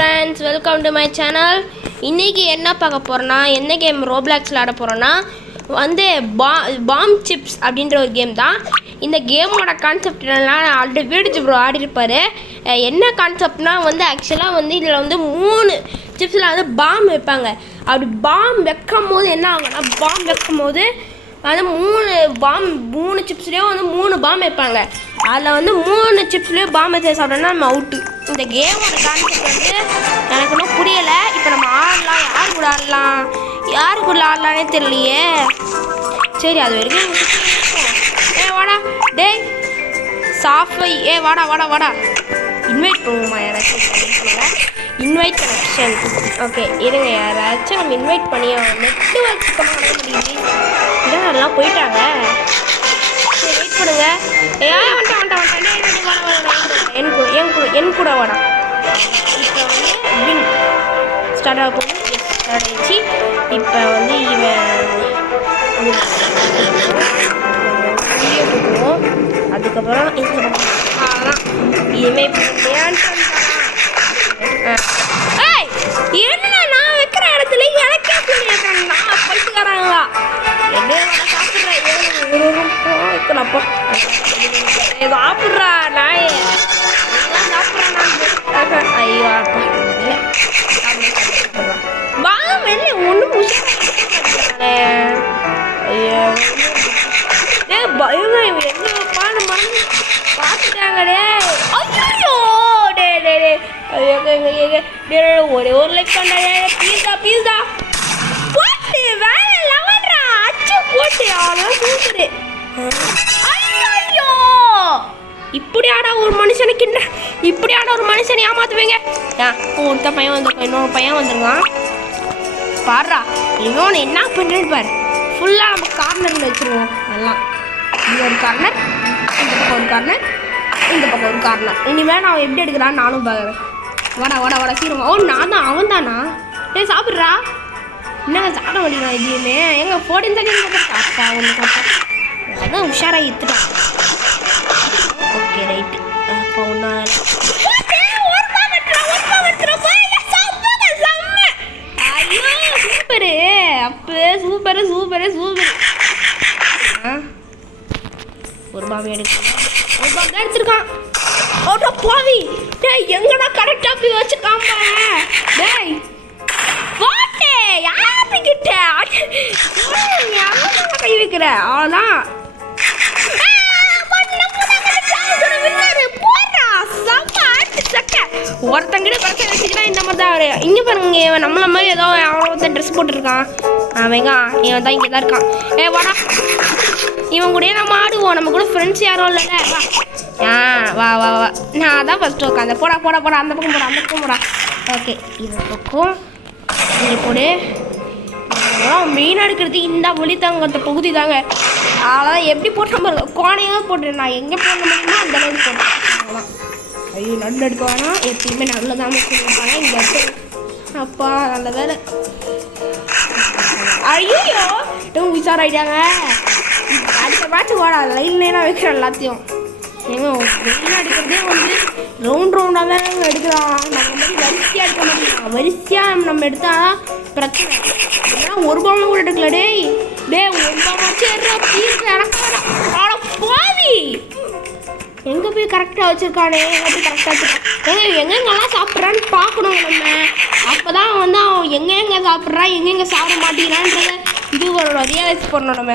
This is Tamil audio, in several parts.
Friends, welcome to my channel. இன்னைக்கு என்ன பார்க்க போறோம்னா என்ன கேம் ரோப்ளாக்ஸ்ல ஆட போறோம்னா வந்து பாம் சிப்ஸ் அப்படின்ற ஒரு கேம் தான். இந்த கேமோட கான்செப்ட் என்னன்னா ஆல்ரெடி வீடியோ ப்ரோ ஆடி இருப்பாரு. என்ன கான்செப்ட்னா வந்து ஆக்சுவலா வந்து இதுல வந்து 3 சிப்ஸ்ல வந்து பாம் வைப்பாங்க. அப்படி பாம் வைக்கும்போது என்ன ஆகும்னா பாம் வைக்கும்போது அது 3 சிப்ஸ்லயும் வந்து 3 பாம் வைப்பாங்க. அதில் வந்து 3 சிப்ஸ்லேயும் பாம் வச்சு சாப்பிட்டோம்னா நம்ம அவுட்டு. இந்த கேமோட கான்செப்ட் வந்து எனக்கு ஒன்றும் புரியலை. இப்போ நம்ம ஆடலாம், யார் கூட ஆடலானே தெரியலையே. சரி, அது வரைக்கும் வாடா டேய் சாஃபை வாடா இன்வைட் பண்ணுவோமா யாராச்சும்? Invite connection. ஓகே இருங்க, யாராச்சும் நம்ம இன்வைட் பண்ணி நெட்வொர்க் சுத்தமாக பண்ண முடியுது. இதான் எல்லாம் போயிட்டாங்க. சரி வெயிட் பண்ணுங்க. என் கூட வாடா. இப்போ வந்து வின் ஸ்டார்ட் ஆக போகுது. ஸ்டார்ட் ஆகிடுச்சு. இப்போ வந்து இவன் வீடியோ கொடுக்குவோம். அதுக்கப்புறம் அதான் இனிமேல் என்ன நான் வைக்கிற இடத்துல எனக்கே சொல்லியிருக்காங்களா பைத்துக்காரங்களா? என்ன சாப்பிட்றப்பா சாப்பிட்றா நாய் சாப்பிட்றான். ஐயோ வாங்க வெளில ஒன்றும் ஐயோ பயங்க இவன் எங்க வைப்பான்னு பார்த்துட்டாங்கடே. ஐயோ ஒரே ஒரு லைக் பண்ண பீஸா போட்டு வேலை லவன்றா அச்சு போட்டு அவ்வளோ சூப்பரு. ஐயோ இப்படியாடா ஒரு மனுஷனை ஏமாத்துவீங்க. ஒருத்த பையன் வந்துருக்கான், இன்னொரு பையன் வந்துருக்கான். பாடுறா இன்னொன்று என்ன பண்ணுறேன்னு பாரு. ஃபுல்லாக நம்ம கார்னரில் வச்சுருவோம். எல்லாம் இங்கே ஒரு கார்னர், இந்த பக்கம் ஒரு கார்னர், இந்த பக்கம் ஒரு கார்னர். இனிமேல் நான் எப்படி எடுக்கிறான்னு நானும் பார்க்குறேன். வாடா சீரமா. ஓ நான் தான், அவன் தானா? சாப்பிட்றா என்னங்க சாப்பிட மாட்டேங்கிறா இதுன்னு. எங்க 14 செகண்ட் சாப்பிட்டா ஒன்று சாப்பிட்டா அதான் உஷாராக இத்துட்டான். Okay right. அப்போ ஒன்றா சூப்பரு. அப்போ சூப்பரு. ஒரு பாம்பு எடுக்கலாம். ஒரு பாம்பு தான் எடுத்துருக்கான். ஓட்டோ பாவி டேய் எங்கடா கரெக்டாக போய் வச்சுருக்கான் டேய் போட்டே யாருக்கிட்ட கை வைக்கிற அவ்வளோதான். ஒருத்தங்கிட்ட பிரச்சனை வச்சுக்கிட்டா இந்த மாதிரி தான் வரும். இங்கே பாருங்க நம்மள மாதிரி ஏதோ அவன் தான் ட்ரெஸ் போட்டுருக்கான். இவன் தான் இங்கே தான் இருக்கான். வாடா இவன் கூட நம்ம ஆடுவோம். நம்ம கூட ஃப்ரெண்ட்ஸ் யாரும் இல்லைல்ல. வா நான் தான் ஃபஸ்ட்டு உட்காந்து போடா அந்த பக்கம் போடா. ஓகே இந்த பக்கம் இங்கே போடு. மெயினாக எடுக்கிறது இந்த மொழி தாங்க, அந்த பகுதி தாங்க. அதெல்லாம் எப்படி போட்டால் பாருங்க, கோணையாக போட்டுரு. நான் எங்கே போட முடியுமோ அந்த அளவுக்கு போட்டேன். அவ்வளோதான். ஐயோ நடு எடுக்க வேணாம், எப்பயுமே நல்லதாம சொல்லியிருப்பாங்க. இங்கே எடுத்து அப்பா நல்ல வேலை. ஐயோ இவங்க உஷாராயிட்டாங்க. அடுத்த மேட்ச் வாடா லைன்லாம் வைக்கிறேன் எல்லாத்தையும். ஏங்க மெயினாக எடுக்கிறதே வந்து ரவுண்டாக தான் எடுக்கிறான். நம்ம மாதிரி வரிசையாக எடுக்க மாட்டேங்கிறான். வரிசையாக நம்ம எடுத்தால் பிரச்சனை. ஏன்னா ஒரு பாம்பு கூட எடுக்கல. டேய் ஒரு பாம்பாச்சு எடுறா ப்ளீஸ். எனக்கு போவி எங்கே போய் கரெக்டாக வச்சுருக்கானே. எங்கே போய் கரெக்டாக வச்சுருக்கான். எங்கெங்கெல்லாம் சாப்பிட்றான்னு பார்க்கணும் நம்ம. அப்போ தான் வந்து அவன் எங்கே சாப்பிட்றான், எங்கெங்கே சாப்பிட மாட்டேங்கிறான்றத இது ஒரு ரியலைஸ் பண்ணணும் நம்ம.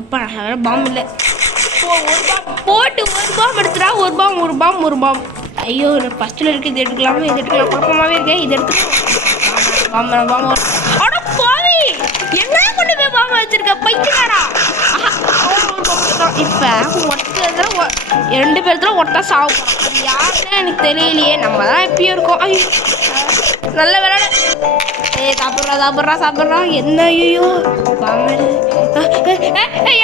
அப்பா பாம்பு இல்லை போட்டு ஒரு பாம்பு எடுத்துடா. ஒரு பாம். ஐயோ ஃபஸ்ட்டில் இருக்குது இது எடுக்கலாமா, இது எடுக்கலாம் குழப்பமாகவே இருக்கேன். இது எடுத்து பாம்பு அட பாவி என்ன கொண்டு போய் பாம்பு வச்சிருக்க பைத்தியக்காரா. இப்போ ரெண்டு பேர்த்துல ஒருத்தா சாப்பிடும். அது யாருன்னு எனக்கு தெரியலையே. நம்ம தான் எப்பயும் இருக்கோம். ஐயோ நல்ல விளையாட. சாப்பிட்றா என்ன. ஐயோ பாம்பு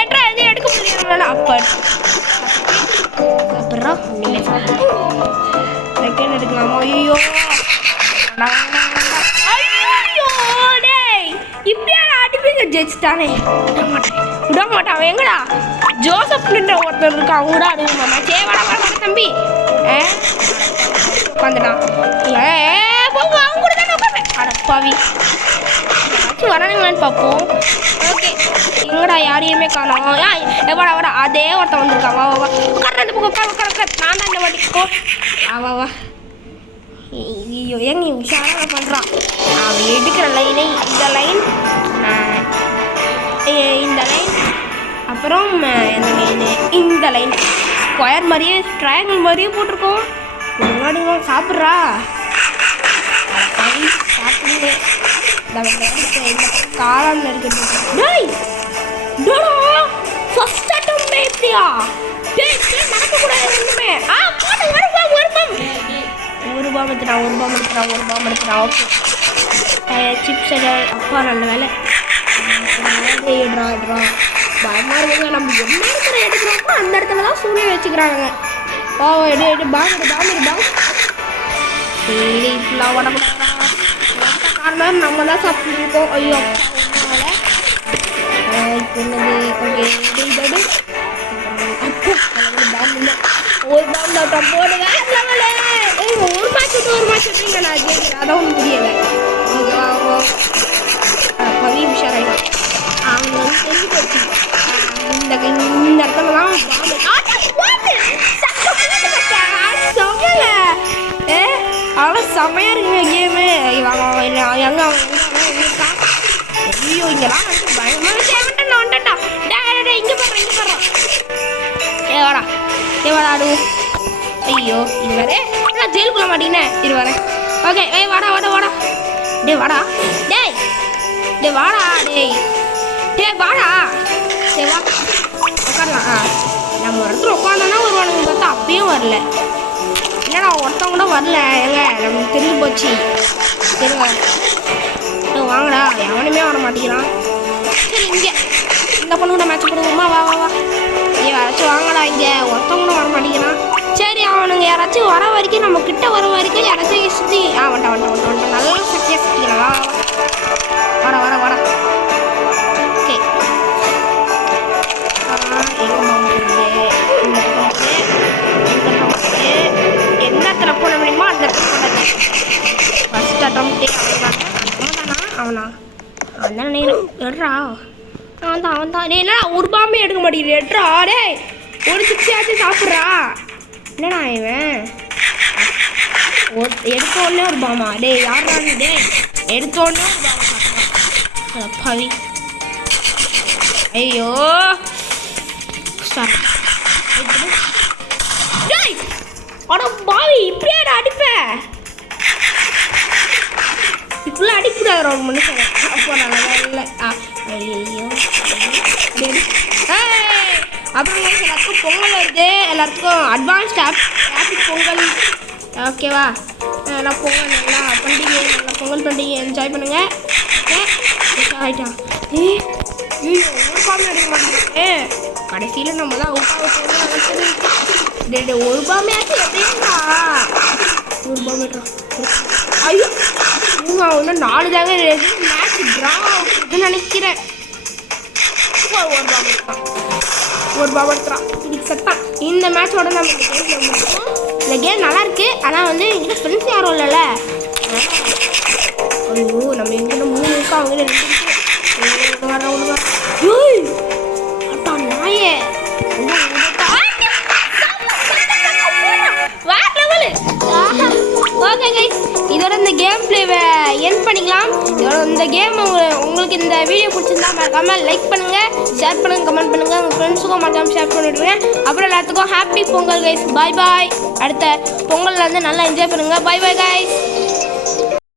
எட்ரா எதையும் எடுக்க முடியல. அப்போ சாப்பிட்றா செகண்ட் எடுக்கலாமா? ஐயோ டேய் இப்படியா அடிப்பீங்க ஜெயிச்சுட்டானே. விட மாட்டான். எங்கடா ஜோசப்ன்ற ஒருத்தர் இருக்கா, அவங்க கூட அழுகுமாமா. சே வர தம்பி உட்காந்துட்டான். அவங்க கூட தான் உட்காந்தேன். அடப்பாவி ஏதாச்சும் வரானுங்களான்னு பார்ப்போம். ஓகே எங்கடா யாரையுமே காணோம். வாடா வாடா அதே ஒருத்தன் வந்திருக்கான். வா வா வா உட்கார அந்த பக்கம் உட்கார நான் தான் இந்த வாட்டிக்கோ. வா வா ஐயோ ஏங்க உஷாராக பண்ணுறான். அவன் எடுக்கிற லைனே இந்த லைன் அப்புறம் இந்த லைனு இந்த லைன் ஸ்கொயர் மாதிரியே ட்ரையாங்கிள் மாதிரியே போட்டிருக்கோம். முன்னாடி சாப்பிட்றா சாப்பிடுங்க. இந்த காளான் இருக்குது. ஃபர்ஸ்ட் அட்டம்ப்ட் எப்படியா நடக்கக்கூடாது ஒன்றுமே. ஒரு பாம் எடுத்துட்டான். ஓகே சிப்ஸ் அப்பா நல்ல வேலை ட்ரா பயமாக இருக்குங்க. நம்ம என்ன இடத்துல எடுக்கிறோமோ அந்த இடத்துல தான் சூரிய வச்சுக்கிறாங்க. எடு பாம் சரி இப்பெல்லாம் உடம்புடா காரணம் நம்ம தான் சாப்பிட்டுருக்கோம். ஐயோ இப்போ என்னது ஓகே எடு பாம் இல்லை ஒரு பாம் தான் போடுங்க. ஒரு மேட்ச் விட்டு நான் ஜெயிக்கிறேன். அதான் ஒன்றும் புரியலை. ஓகேவா பவி உஷாராயிடும். அவங்க வந்து தெரிஞ்சு போச்சு இந்த இடத்துல தான் அவன் செம்மையா இருக்குங்க கேமு. எங்க ஐயோ இங்கெல்லாம் வந்து பயமா வந்துட்டா இங்கே போடுறோம் வாடா ஐயோ இது வேற நான் ஜெயிலுக்குள்ள மாட்டீங்கன்னே இரு வரேன். ஓகே வாடா டே வாடா வா உட்காரலாம். நம்ம ஒரு இடத்துல உட்காந்தோன்னா வருவானுங்க பார்த்தா அப்பயும் வரல. இல்லைடா ஒருத்தவங்க கூட வரல. எங்க நமக்கு தெரிஞ்சு போச்சு. சரிங்க வாங்கடா எவனுமே வர மாட்டேங்கிறான். சரி இங்கே இந்த பொண்ணு கூட மேட்ச் போடுவோமா? வா யாராச்சும் வாங்கடா. இங்கே ஒருத்தவங்க கூட வர மாட்டேங்கிறான். சரி அவனுங்க யாராச்சும் வர வரைக்கும் நம்ம கிட்ட வர வரைக்கும் யாராச்சும் சுற்றி வந்துட்டான் நல்லா சக்தியாக சுற்றிக்கலாம். வாடா ஓகே எந்த இடத்துல போட முடியுமோ அந்த ஃபஸ்ட் அட்டம்ப்டே அவனா அவன் தான் நினைக்கிறேன். எடுறா அவன் தான் என்னடா ஒரு பாம்பே எடுக்க மாட்டேங்குது. எடுறா டே ஒரு சிப்ஸாச்சும் சாப்பிட்றா. என்னடா இவன் எடுத்த உடனே ஒரு பாமா டே யாரா டே எடுத்த உடனே ஒரு பாமா சாப்பிட்றான் பவி. ஐயோ அட பாவி இப்படியாடா அடிப்பேன். இப்படிலாம் அடிக்கூடாது ஒரு மனுஷன். அப்போ நல்லா இல்லை. ஐயோ அப்புறம் எல்லாத்துக்கும் பொங்கல் வருது. எல்லாத்துக்கும் அட்வான்ஸ்ட் ஹாப்பி பொங்கல். ஓகேவா நான் பொங்கல் நல்லா பண்டிகை நல்லா பொங்கல் பண்டிகை என்ஜாய் பண்ணுங்க. ஆகிட்டான் ஒரு பாம்பு எடுக்க மாட்டேங்க. கடைசியில் நம்ம தான் ஒரு பாம்பையாச்சும் எப்படியா ஒரு பாம்பு எடுறான். ஐயோ இன்னும் 4 தாங்க மேட்ச் ட்ரா ஆகுதுன்னு நினைக்கிறேன். ஒரு பாம்பு எடுத்துறான். இதுக்கு செத்தான். இந்த மேட்சோட நம்ம இந்த கேமில் முடிச்சோம். இந்த கேம் நல்லாயிருக்கு. ஆனால் வந்து எங்கிட்ட ஃப்ரெண்ட்ஸ் யாரும் இல்லைல்ல. ஐயோ நம்ம எங்கிட்ட 3 இருக்கா அவங்க 2 வர நாயே ஓகே கைஸ் இதோட இந்த கேம் பிளேவை எண்ட் பண்ணிக்கலாம். இதோட இந்த கேம் உங்களுக்கு இந்த வீடியோ பிடிச்சிருந்தா மறக்காம லைக் பண்ணுங்க, ஷேர் பண்ணுங்க, கமெண்ட் பண்ணுங்க, உங்கள் ஃப்ரெண்ட்ஸுக்கும் மறக்காம ஷேர் பண்ணிவிடுங்க. அப்புறம் எல்லாத்துக்கும் ஹாப்பி பொங்கல் கைஸ். பாய் அடுத்த பொங்கலில் வந்து நல்லா என்ஜாய் பண்ணுங்க. Bye guys.